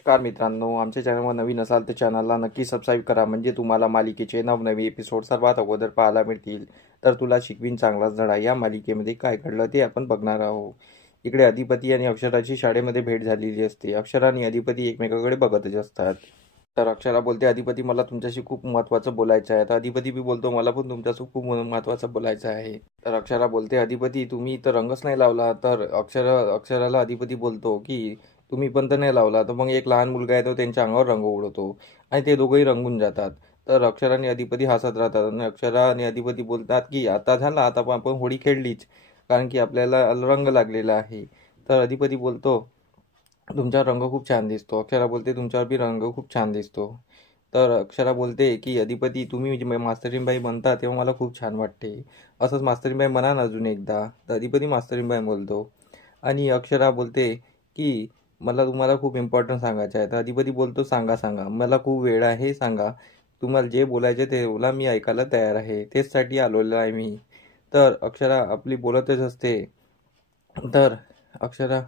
नमस्कार मित्रांनो, आमच्या चॅनलवर नवीन असाल तर चॅनलला नक्की सबस्क्राईब करा, म्हणजे तुम्हाला मालिकेचे नवनवीन एपिसोड सर्वात अगोदर पाहायला मिळतील. तर तुला शिकवीन चांगलाच धडा या मालिकेमध्ये काय घडलं ते आपण बघणार आहोत. इकडे अधिपती आणि अक्षराची शाळेमध्ये भेट झालेली असते. अक्षरा आणि अधिपती एकमेकांकडे बघतच असतात. तर अक्षरा बोलते, अधिपती मला तुमच्याशी खूप महत्त्वाचं बोलायचं आहे. तर अधिपती बी बोलतो, मला पण तुमच्याशी खूप महत्त्वाचं बोलायचं आहे. तर अक्षरा बोलते, अधिपती तुम्ही तर रंगच नाही लावला. तर अक्षराला अधिपती बोलतो की तुम्ही पण तर नाही लावला. तर मग एक लहान मुलगा आहे तो त्यांच्या अंगावर रंग उडवतो आणि ते दोघंही रंगून जातात. तर अक्षरा आणि अधिपती हसत राहतात आणि अक्षरा आणि अधिपती बोलतात की आता झाला, आता पण आपण होळी खेळलीच, कारण की आपल्याला रंग लागलेला आहे. तर अधिपती बोलतो, तुमचा रंग खूप छान दिसतो. अक्षरा बोलते, तुमच्यावर बी रंग खूप छान दिसतो. तर अक्षरा बोलते की अधिपती तुम्ही मास्तरीनबाई म्हणता तेव्हा मला खूप छान वाटते. असंच मास्तरीनबाई म्हणा ना अजून एकदा. तर अधिपती मास्तरीनबाई बोलतो आणि अक्षरा बोलते की मला तुम्हाला खूप इम्पॉर्टंट सांगायचं आहे. तर अधिपती बोलतो, सांगा सांगा, मला खूप वेळ आहे, सांगा. तुम्हाला जे बोलायचे ते बोला, मी ऐकायला तयार आहे, तेचसाठी आलेलो आहे मी. तर अक्षरा आपली बोलतच असते. तर अक्षरा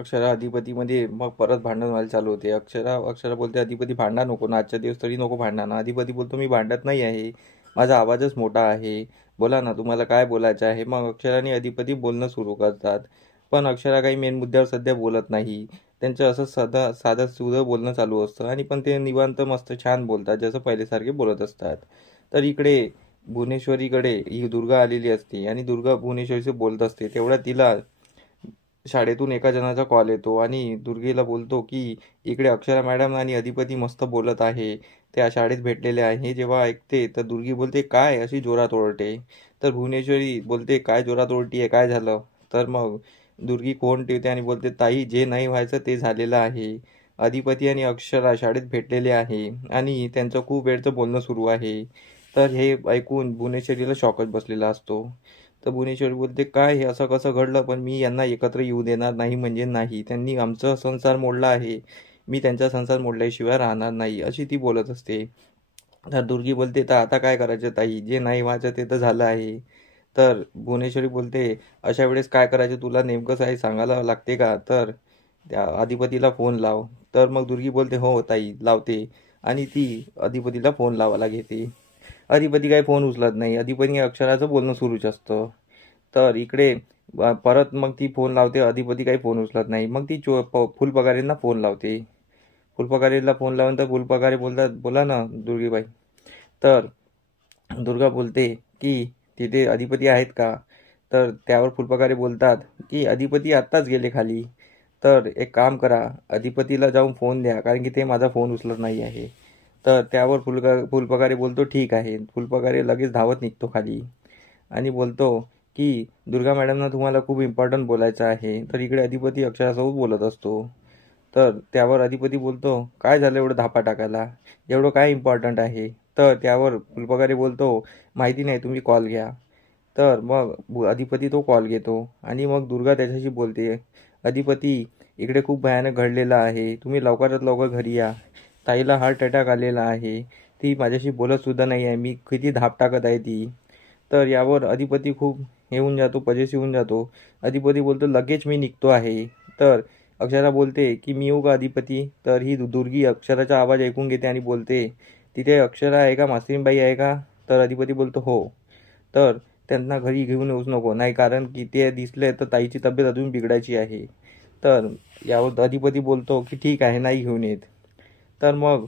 अक्षरा अधिपतीमध्ये मग परत भांडण व्हायला चालू होते. अक्षरा बोलते, अधिपती भांडा नको ना, आजच्या दिवस तरी नको भांडा ना. अधिपती बोलतो, मी भांडत नाही आहे, माझा आवाजच मोठा आहे, बोला ना तुम्हाला काय बोलायचं आहे. मग अक्षरा आणि अधिपती बोलणं सुरू करतात. पण अक्षरा काही मेन मुद्द्यावर सध्या बोलत नाही. त्यांचं असं साधं सुधं बोलणं चालू असतं आणि पण ते निवांत मस्त छान बोलतात, जसं पहिलेसारखे बोलत असतात. तर इकडे भुवनेश्वरीकडे ही दुर्गा आलेली असते आणि दुर्गा भुवनेश्वरीशी बोलत असते. तेवढ्या तिला शाळेतून एका जणाचा कॉल येतो आणि दुर्गेला बोलतो की इकडे अक्षरा मॅडम आणि अधिपती मस्त बोलत आहे, त्या शाळेत भेटलेले आहे. जेव्हा ऐकते तर दुर्गी बोलते, काय अशी जोरात ओरडते. तर भुवनेश्वरी बोलते, काय जोरात ओरडती आहे, काय झालं. तर मग दुर्गी कोण ठेवते आणि बोलते, ताई जे नाही व्हायचं ते झालेलं आहे. अधिपती आणि अक्षरा शाळेत भेटलेले आहे आणि त्यांचं खूप वेळचं बोलणं सुरू आहे. तर हे ऐकून भुवनेश्वरीला शॉकच बसलेला असतो. तर भुवनेश्वरी बोलते, काय हे असं कसं घडलं, पण मी यांना एकत्र येऊ देणार नाही म्हणजे नाही. त्यांनी आमचा संसार मोडला आहे, मी त्यांचा संसार मोडल्याशिवाय राहणार नाही, अशी ती बोलत असते. तर दुर्गी बोलते, तर आता काय करायचं ताई, जे नाही व्हायचं ते तर झालं आहे. तर भुवनेश्वरी बोलते, अशा वेळेस काय करायचं तुला नेमकं आहे सांगायला लागते का, तर त्या अधिपतीला फोन लाव. तर मग दुर्गी बोलते, हो ताई लावते, आणि ती अधिपतीला फोन लावायला घेते. अधिपती काही फोन उचलत नाही. अधिपती अक्षराचं बोलणं सुरूच असतं. तर इकडे परत मग ती फोन लावते, अधिपती काही फोन उचलत नाही. मग ती फुलपगारींना फोन लावते. फुलपगारीला फोन लावून तर फुलपगारी बोलतात, बोला ना दुर्गीबाई. तर दुर्गा बोलते की तिथे अधिपती आहेत का. तर त्यावर फुलपगारे बोलतात की अधिपती आत्ताच गेले खाली. तर एक काम करा, अधिपतीला जाऊन फोन द्या, कारण की ते माझा फोन उचलत नाही आहे. तर त्यावर फुलपगारे बोलतो, ठीक आहे. फुलपगारे लगेच धावत निघतो खाली आणि बोलतो की दुर्गा मॅडमना तुम्हाला खूप इम्पॉर्टंट बोलायचं आहे. तर इकडे अधिपती अक्षरासोबत बोलत असतो. तर त्यावर अधिपती बोलतो, काय झालं एवढं धापा टाकायला, एवढं काय इम्पॉर्टंट आहे. तर त्यावर फुलपगारे बोलतो, माहिती नाही, तुम्ही कॉल घ्या. तर मग अधिपती तो कॉल घेतो आणि मग दुर्गा त्याच्याशी बोलते, अधिपती इकडे खूप भयानक घडलेलं आहे, तुम्ही लवकरात लवकर घरी या, ताईला हार्ट अटॅक आलेला आहे, ती माझ्याशी बोलत सुद्धा नाही आहे, मी किती धाप टाकत आहे ती. तर यावर अधिपती खूप हे होऊन जातो, पजेसिव्ह होऊन जातो. अधिपती बोलतो, लगेच मी निघतो आहे. तर अक्षरा बोलते की मी येऊ का अधिपती. तर ही दुर्गी अक्षराचा आवाज ऐकून घेते आणि बोलते, तिथे अक्षरा आहे का, मास्तरीनबाई आहे का. तर अधिपती बोलतो, हो. तर त्यांना घरी घेऊन येऊच नको, नाही कारण की ते दिसले तर ताईची तब्येत अजून बिघडायची आहे. तर यावर अधिपती बोलतो की ठीक आहे, नाही घेऊन येत. तर मग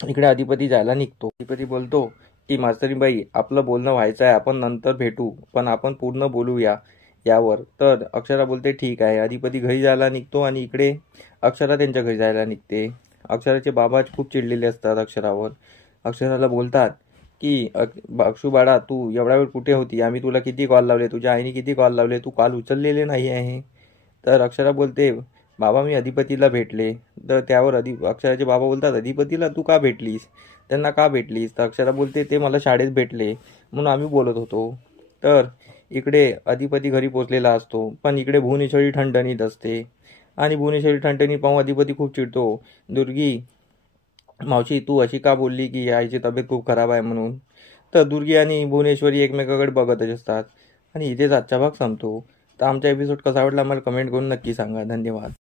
इकडे अधिपती जायला निघतो. अधिपती बोलतो की मास्तरीबाई आपलं बोलणं व्हायचं आहे, आपण नंतर भेटू, पण आपण पूर्ण बोलूया यावर. तर अक्षरा बोलते, ठीक आहे. अधिपती घरी जायला निघतो आणि इकडे अक्षरा त्यांच्या घरी जायला निघते. अक्षराचे बाबा खूप चिडलेले असतात अक्षरावर. अक्षराला बोलतात की अक्षू बाळा, तू एवढा वेळ कुठे होती, आम्ही तुला किती कॉल लावले, तुझ्या आईने किती कॉल लावले, तू कॉल उचललेले नाही आहे. तर अक्षरा बोलते, बाबा मी अधिपतीला भेटले. तर त्यावर अक्षराचे बाबा बोलतात, अधिपतीला तू का भेटलीस, त्यांना का भेटलीस. तर अक्षरा बोलते, ते मला शाळेत भेटले म्हणून आम्ही बोलत होतो. तर इकडे अधिपती घरी पोचलेला असतो, पण इकडे भुवनेश्वरी ठणठणीत असते आणि भुवनेश्वरी ठणठणीत पाहून अधिपती खूप चिडतो. दुर्गी मावशी तू अशी का बोलली की आईची तब्येत खूप खराब आहे म्हणून. तर दुर्गी आणि भुवनेश्वरी एकमेकाकडे बघतच असतात आणि इथेच आजचा भाग संपतो. तर आमचा एपिसोड कसा आवडला मला कमेंट करून नक्की सांगा. धन्यवाद.